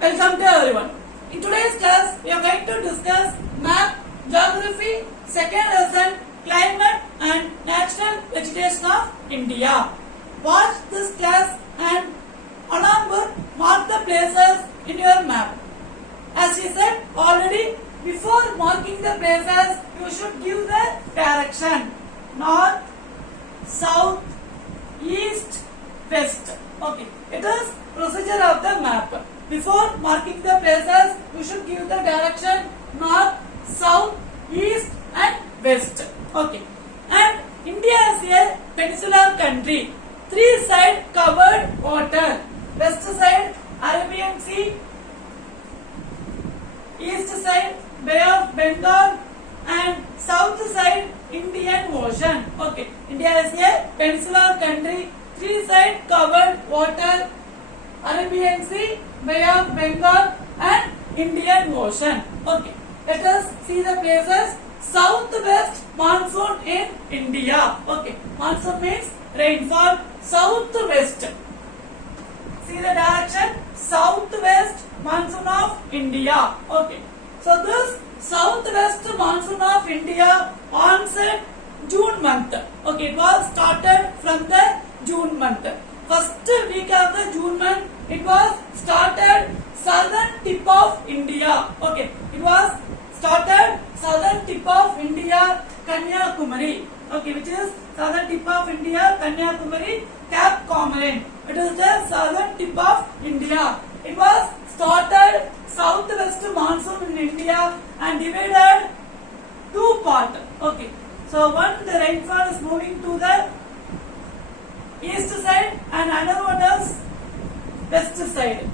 Welcome to everyone. In today's class, we are going to discuss map, geography, second lesson, climate and natural vegetation of India. Watch this class and along with mark the places in your map. As we said already, before marking the places, you should give the direction. North, south, east, west. Okay, it is procedure of the map. Before marking the places, you should give the direction north, south, east and west. Okay, and India is a peninsular country. Three side covered water. West side Arabian Sea, east side Bay of Bengal and south side Indian Ocean. Okay, India is a peninsular country. Three side covered water, Arabian Sea, Bay of Bengal and Indian Ocean. Okay, let us see the places. Southwest monsoon in India. Okay, monsoon means rainfall. Southwest. See the direction. Southwest monsoon of India. Okay, so this southwest monsoon of India onset June month. Okay, it was started from the June month. First week of the June month, it was started southern tip of India. Okay, it was started southern tip of India, Kanyakumari. Okay, which is southern tip of India, Kanyakumari, Cape Comorin. It is the southern tip of India. It was started southwest monsoon in India and divided two parts. Okay, so one the rainfall is moving to the east side and another one is west side.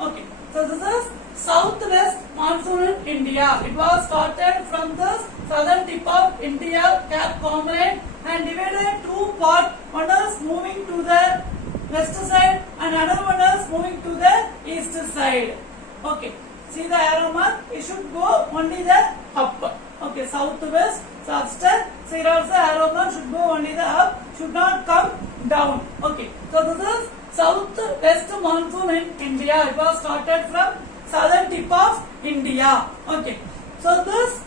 Okay, so this is southwest monsoon in India. It was started from the southern tip of India, Cape Comorin, and divided two parts. One is moving to the west side and another one is moving to the east side. Okay, see the arrow mark, it should go only the up. Okay, southwest, so upstairs, so here also arrow mark should go only the up, should not come down. Okay, so this is southwest monsoon in India. It was started from southern tip of India. Okay, so this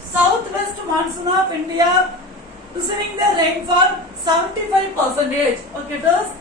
southwest monsoon of India receiving the rainfall 75%. Okay, it is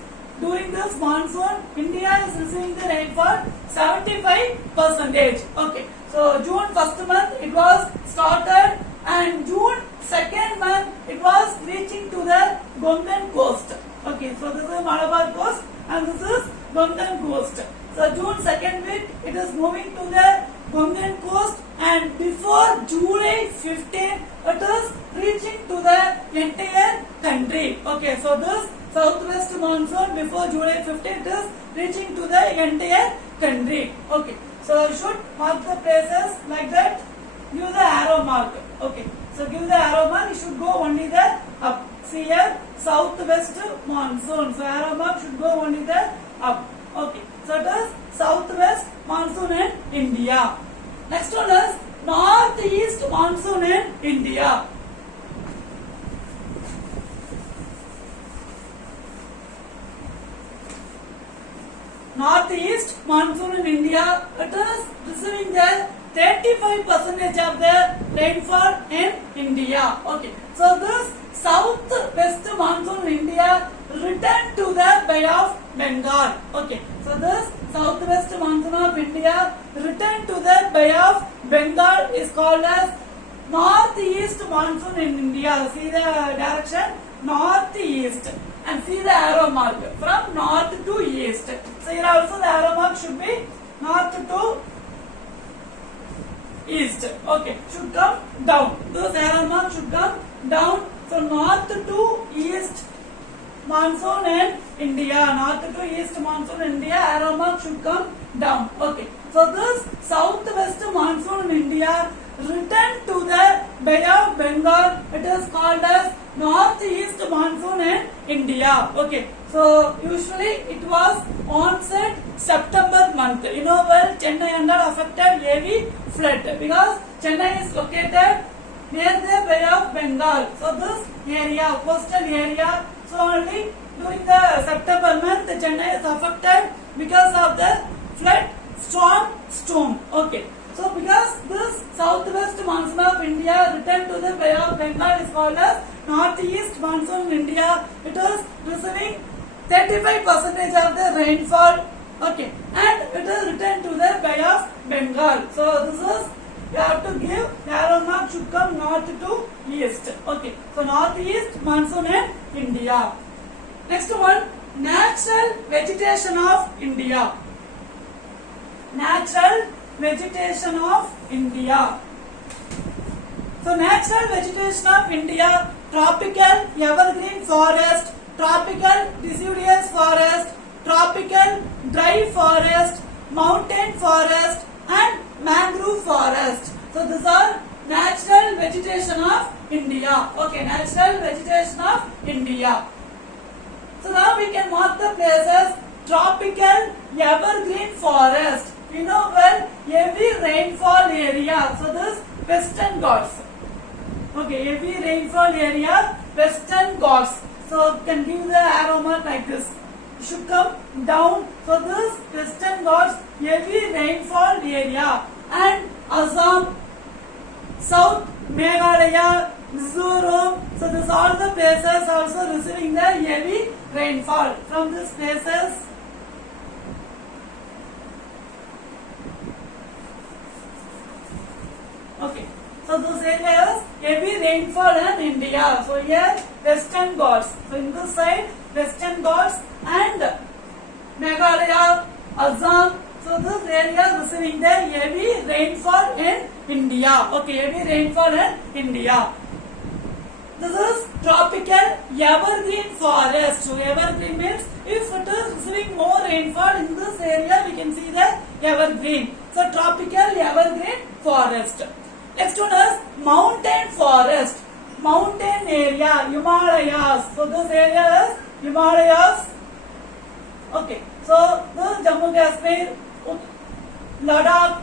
during this monsoon, India is receiving the rainfall 75%. Okay, so June 1st month it was started and June 2nd month it was reaching to the Konkan coast. Okay, so this is Malabar coast and this is Konkan coast. So June 2nd week it is moving to the Konkan coast and before July 15 it is reaching to the entire country. Okay, so this southwest monsoon before July 15th is reaching to the entire country. Okay, so you should mark the places like that. Give the arrow mark. Okay, so give the arrow mark. You should go only the up. See here, southwest monsoon. So arrow mark should go only the up. Okay, so it is southwest monsoon in India. Next one is northeast monsoon in India. Northeast monsoon in India, it is receiving the 35% of the rainfall in India. Okay, so this southwest monsoon in India returned to the Bay of Bengal. Okay, so this southwest monsoon of India returned to the Bay of Bengal is called as northeast monsoon in India. See the direction northeast and see the arrow mark from north to east. So here also the arrow mark should be north to east. Okay, should come down. This arrow mark should come down. So north to east monsoon in India. North to east monsoon in India. Arrow mark should come down. Okay, so this southwest monsoon in India returned to the Bay of Bengal. It is called as northeast monsoon in India. Okay, so usually it was onset September month. Well, Chennai under affected heavy flood because Chennai is located near the Bay of Bengal. So this area, coastal area, so only during the September month, Chennai is affected because of the flood storm. Okay. So because this southwest monsoon of India returned to the Bay of Bengal is called as northeast monsoon India. It is receiving 35% of the rainfall. Okay, and it is returned to the Bay of Bengal. So this is, you have to give arrow mark should come north to east. Okay, so northeast monsoon in India. Next one, natural vegetation of India. Natural vegetation of India. So natural vegetation of India, tropical evergreen forest, tropical deciduous forest, tropical dry forest, mountain forest and mangrove forest. So these are natural vegetation of India. Okay, natural vegetation of India. So now we can mark the places. Tropical evergreen forest. You know well, heavy rainfall area. So this Western Ghats. Okay, heavy rainfall area, Western Ghats. So you can give the arrow mark like this. You should come down. So this Western Ghats, heavy rainfall area, and Assam, South Meghalaya, Mizoram. So this all the places also receiving the heavy rainfall. From these places, okay. So those areas heavy rainfall in India. So here Western Ghats. So in this side Western Ghats and Meghalaya, Assam. So this area receiving the heavy rainfall in India. Okay, heavy rainfall in India. This is tropical evergreen forest. So evergreen means if it is receiving more rainfall in this area, we can see the evergreen. So tropical evergreen forest. Next one is mountain forest. Mountain area, Himalayas. So this area is Himalayas. Okay. So this Jammu Kashmir, Ladakh,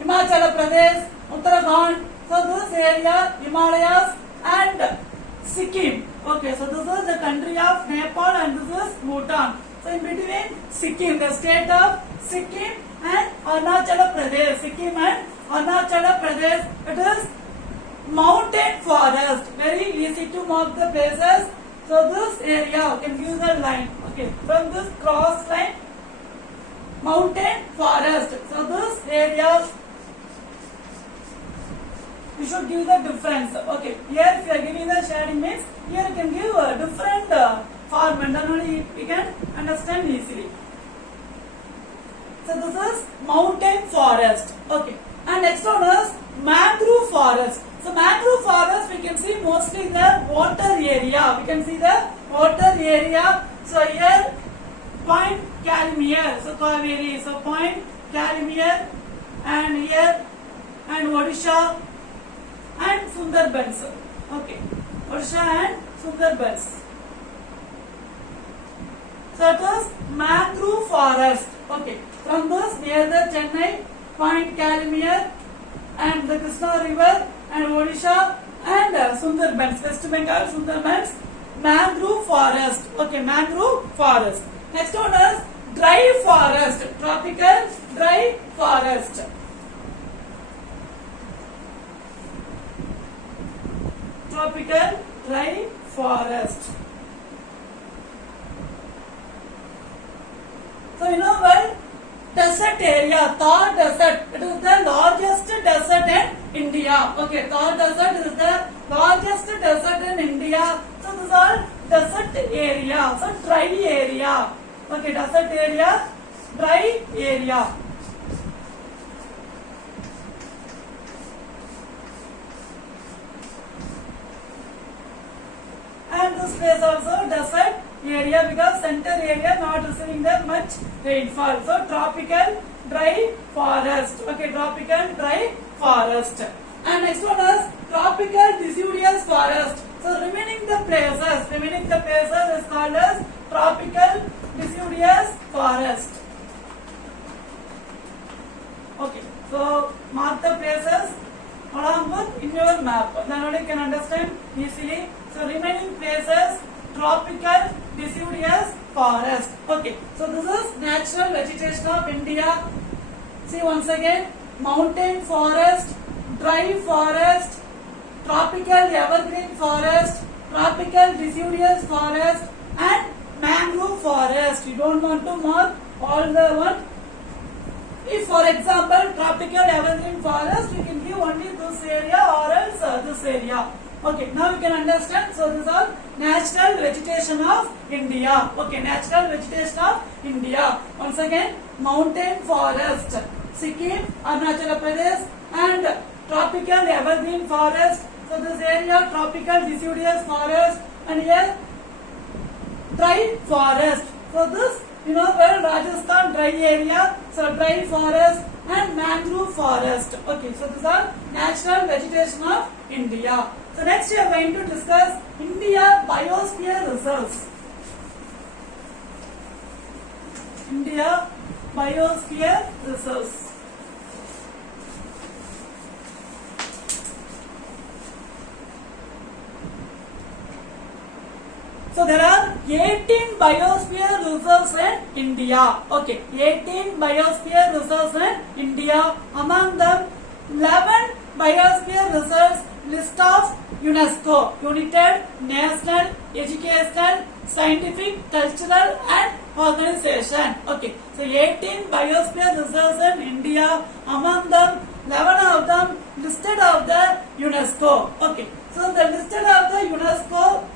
Himachal Pradesh, Uttarakhand. So this area Himalayas and Sikkim. Okay, so this is the country of Nepal and this is Bhutan. So in between Sikkim, the state of Sikkim and Arunachal Pradesh. Sikkim and Arunachal Pradesh. It is mountain forest. Very easy to mark the places. So this area, you can use a line. Okay, from this cross line, mountain forest. So this area, you should give the difference. Okay, here if you are giving the shading means, here you can give a different format, then only we can understand easily. So this is mountain forest. Okay, and next one is mangrove forest. So mangrove forest we can see mostly in the water area. We can see the water area. So here Point Calimere. So Kaveri. So Point Calimere, and here and Odisha and Sundarbans. Okay, Odisha and Sundarbans. So it is mangrove forest. Okay, from this near the Chennai, Point Calimere and the Krishna River and Odisha and Sundarbans, West Bengal Sundarbans, mangrove forest. Okay, mangrove forest. Next one is dry forest, tropical dry forest. Tropical dry forest. So you know well, desert area, Thar Desert. It is the largest desert in India. Okay, Thar Desert is the largest desert in India. So this is all desert area. So dry area. Okay, desert area, dry area. And this place also desert area because center area not receiving that much rainfall. So tropical dry forest. Okay, tropical dry forest. And next one is tropical deciduous forest. So remaining the places is called as tropical deciduous forest. Okay, so mark the places along with in your map. Then only you can understand easily. So remaining places, tropical deciduous forest. Okay, so this is natural vegetation of India. See once again, mountain forest, dry forest, tropical evergreen forest, tropical deciduous forest, and mangrove forest. You don't want to mark all the one. If for example tropical evergreen forest, you can give only this area or else this area. Okay, now you can understand. So this is all natural vegetation of India. Okay, natural vegetation of India. Once again, mountain forest, Sikkim, Arunachal Pradesh, and tropical evergreen forest. So this area tropical deciduous forest, and here dry forest. So this, well, Rajasthan dry area, so dry forest and mangrove forest. Okay, so these are natural vegetation of India. So next we are going to discuss India biosphere reserves. India biosphere reserves. So there are 18 biosphere reserves in India. Okay, 18 biosphere reserves in India. Among them, 11 biosphere reserves list of UNESCO, United National Educational, Scientific, Cultural and Organization. Okay, so 18 biosphere reserves in India. Among them, 11 of them listed of the UNESCO. Okay, so the listed of the UNESCO.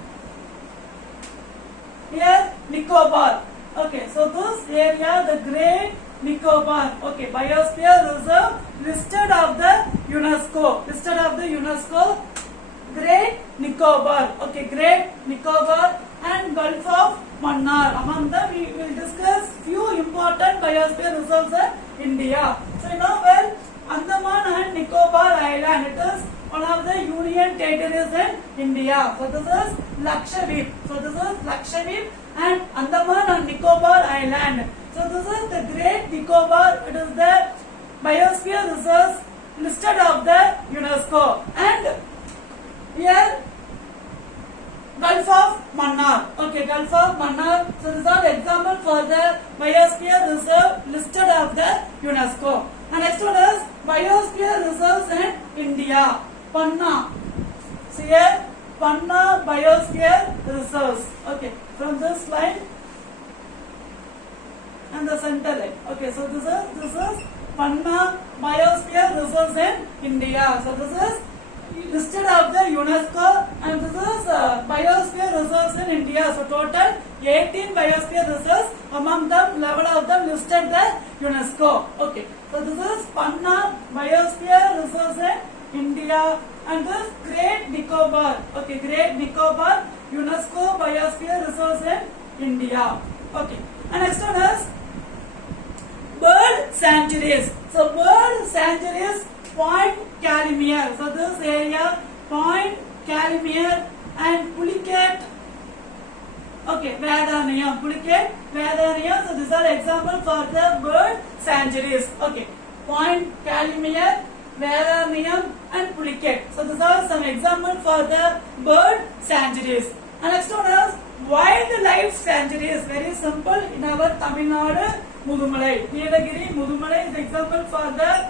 Here, Nicobar. Okay, so this area, the Great Nicobar. Okay, biosphere reserve listed of the UNESCO. Listed of the UNESCO, Great Nicobar. Okay, Great Nicobar and Gulf of Mannar. Among them, we will discuss few important biosphere reserves in India. So well, Andaman and Nicobar Island. It is one of the union territories in India. So this is Lakshadweep. So this is Lakshadweep and Andaman and Nicobar Island. So this is the Great Nicobar. It is the biosphere reserves listed of the UNESCO. And here Gulf of Mannar. Okay, Gulf of Mannar. So these are example for the biosphere reserve listed of the UNESCO. And next one is biosphere reserves in India. Panna. See here, Panna biosphere reserves. Okay, from this line and the center line. Okay, so this is Panna biosphere reserves in India. So this is listed of the UNESCO, and this is biosphere reserves in India. So total 18 biosphere reserves. Among them, 11 of them listed the UNESCO. Okay, so this is Panna biosphere reserves in India, and this Great Nicobar. Okay, Great Nicobar UNESCO biosphere reserves in India. Okay, and next one is bird sanctuaries. So bird sanctuaries, Point Calimere. So this area, Point Calimere and Pulicat. Okay, Vedanayam, Pulicat, Vedanayam. So these are example for the bird sanctuaries. Okay, Point Calimere, Vedanayam and Pulicat. So these are some example for the bird sanctuaries. And next one is wildlife sanctuaries. Very simple. In our Tamil Nadu, Mudumalai, Nilagiri, Mudumalai is example for the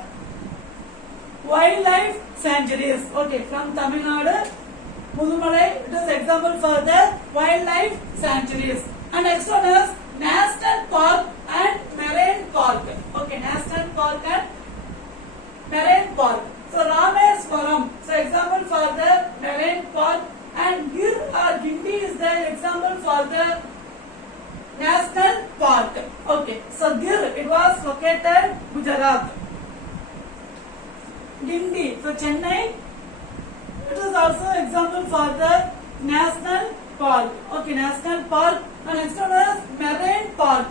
wildlife sanctuaries. Okay, from Tamil Nadu, Mudumalai, it is example for the wildlife sanctuaries. And next one is National Park and Marine Park. Okay, National Park and Marine Park. So Rameswaram, so example for the Marine Park, and Gir or Gindi is the example for the National Park. Okay, so Gir, it was located Gujarat. Gindi, so Chennai, it is also example for the National Park. Okay, National Park. And next one is Marine Park.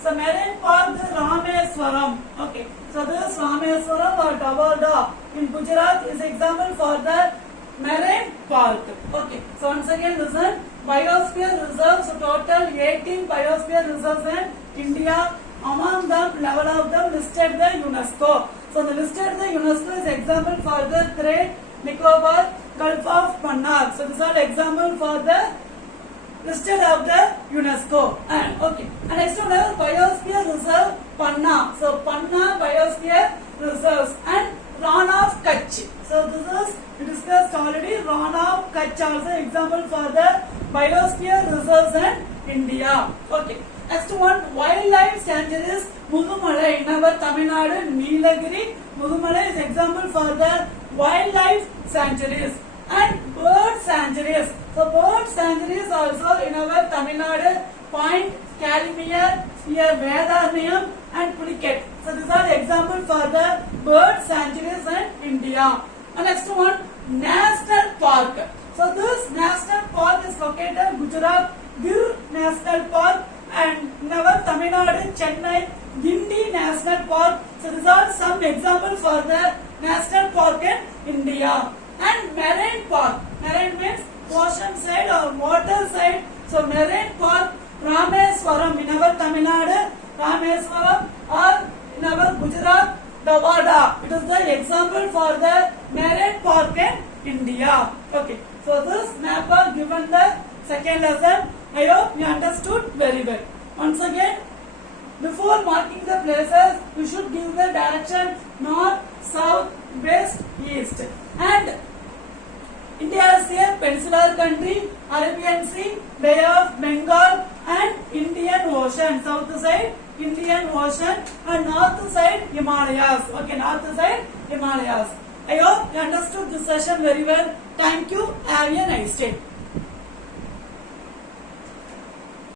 So Marine Park is Rameswaram. Okay, so this Rameswaram or Davada in Gujarat is example for the Marine Park. Okay, so once again listen, biosphere reserves, so total 18 biosphere reserves in India. Among them, 11 of them listed the UNESCO. So the listed the UNESCO is example for the Great Nicobar Gulf of Mannar. So these are example for the listed of the UNESCO. And okay. And next one is Biosphere Reserve Panna. So Panna Biosphere Reserves and Ran of Kutch. So this is we discussed already. Ran of Kutch also example for the Biosphere Reserves in India. Okay. Next one, wildlife sanctuaries Mudumalai in our Tamil Nadu, Nilagiri. Mudumalai is example for the wildlife sanctuaries and bird sanctuaries. So bird sanctuaries also in our Tamil Nadu, Point, Calimere, here Vedaranyam and Puliket. So these are the example for the bird sanctuaries in India. And next one, National Park. So this National Park is located in Gujarat, Gir National Park, and in our Tamil Nadu, Chennai, Gindi National Park. So these are some examples for the National Park in India. And Marine Park. Marine means ocean side or water side. So Marine Park, Rameswaram in our Tamil Nadu, Rameswaram, or in our Gujarat, Dawada. It is the example for the Marine Park in India. Okay. So this map are given the second lesson. I hope you understood very well. Once again, before marking the places, you should give the direction north, south, west, east. And India is a peninsular country, Arabian Sea, Bay of Bengal and Indian Ocean. South side, Indian Ocean and north side, Himalayas. Okay, north side, Himalayas. I hope you understood this session very well. Thank you. Have a nice day.